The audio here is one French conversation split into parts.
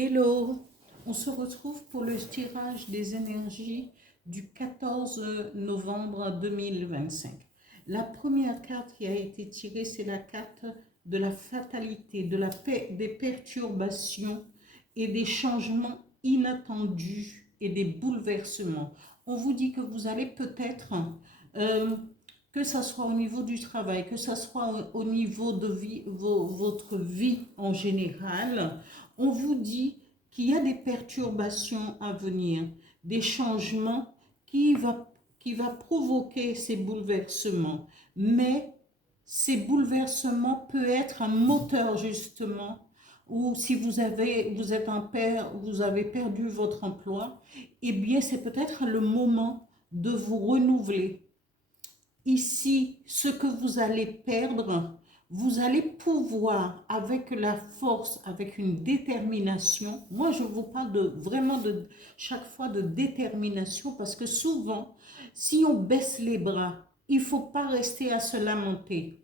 Hello, on se retrouve pour le tirage des énergies du 14 novembre 2025. La première carte qui a été tirée, c'est la carte de la fatalité, de la paix, des perturbations et des changements inattendus et des bouleversements. On vous dit que vous allez peut-être, que ce soit au niveau du travail, que ce soit au niveau de votre vie en général, on vous dit qu'il y a des perturbations à venir, des changements qui va provoquer ces bouleversements. Mais ces bouleversements peuvent être un moteur justement, ou si vous êtes un père, vous avez perdu votre emploi, eh bien c'est peut-être le moment de vous renouveler. Ici, ce que vous allez perdre, vous allez pouvoir, avec la force, avec une détermination, moi je vous parle vraiment de chaque fois de détermination, parce que souvent, si on baisse les bras, il ne faut pas rester à se lamenter.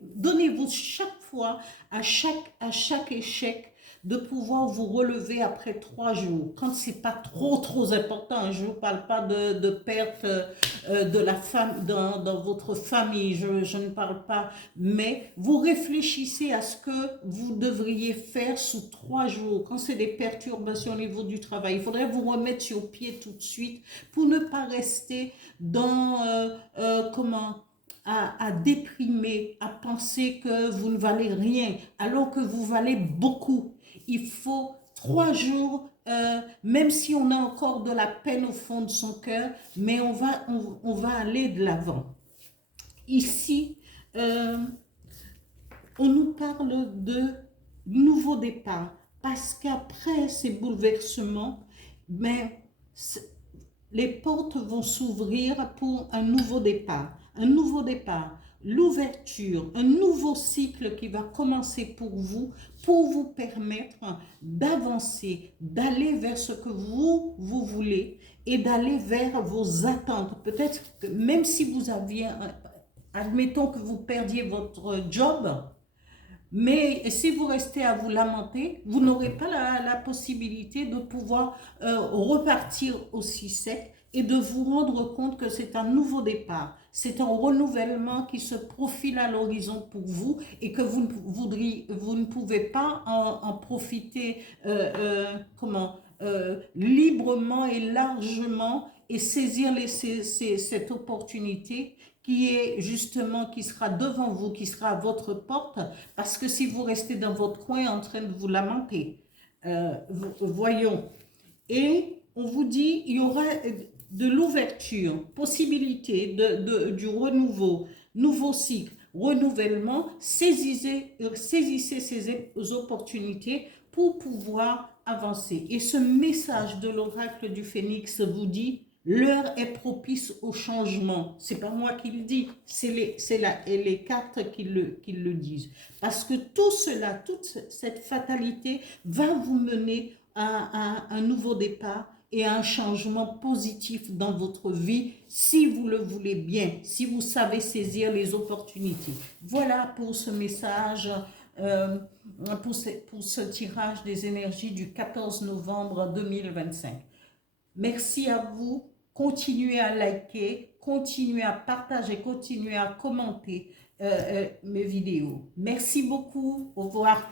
Donnez-vous chaque fois, à chaque échec, de pouvoir vous relever après 3 jours. Quand c'est pas trop important, je ne vous parle pas de perte de la femme dans votre famille, je ne parle pas, mais vous réfléchissez à ce que vous devriez faire sous 3 jours. Quand c'est des perturbations au niveau du travail, il faudrait vous remettre sur pied tout de suite pour ne pas rester dans à déprimer, à penser que vous ne valez rien, alors que vous valez beaucoup. Il faut 3 jours, même si on a encore de la peine au fond de son cœur, mais on va aller de l'avant. Ici, on nous parle de nouveau départ, parce qu'après ces bouleversements, mais les portes vont s'ouvrir pour un nouveau départ. Un nouveau départ, l'ouverture, un nouveau cycle qui va commencer pour vous permettre d'avancer, d'aller vers ce que vous voulez et d'aller vers vos attentes. Peut-être que même si vous aviez, admettons que vous perdiez votre job, mais si vous restez à vous lamenter, vous n'aurez pas la possibilité de pouvoir repartir aussi sec et de vous rendre compte que c'est un nouveau départ. C'est un renouvellement qui se profile à l'horizon pour vous et que vous ne pouvez pas en profiter librement et largement et saisir cette opportunité qui est justement, qui sera devant vous, qui sera à votre porte, parce que si vous restez dans votre coin en train de vous lamenter, voyons. Et on vous dit, il y aura de l'ouverture, possibilité du renouveau, nouveau cycle, renouvellement. Saisissez ces opportunités pour pouvoir avancer. Et ce message de l'oracle du Phénix vous dit, l'heure est propice au changement. C'est pas moi qui le dis, c'est les cartes qui le disent. Parce que tout cela, toute cette fatalité va vous mener à un nouveau départ et à un changement positif dans votre vie, si vous le voulez bien, si vous savez saisir les opportunités. Voilà pour ce message, pour ce tirage des énergies du 14 novembre 2025. Merci à vous. Continuez à liker, continuez à partager, continuez à commenter mes vidéos. Merci beaucoup. Au revoir.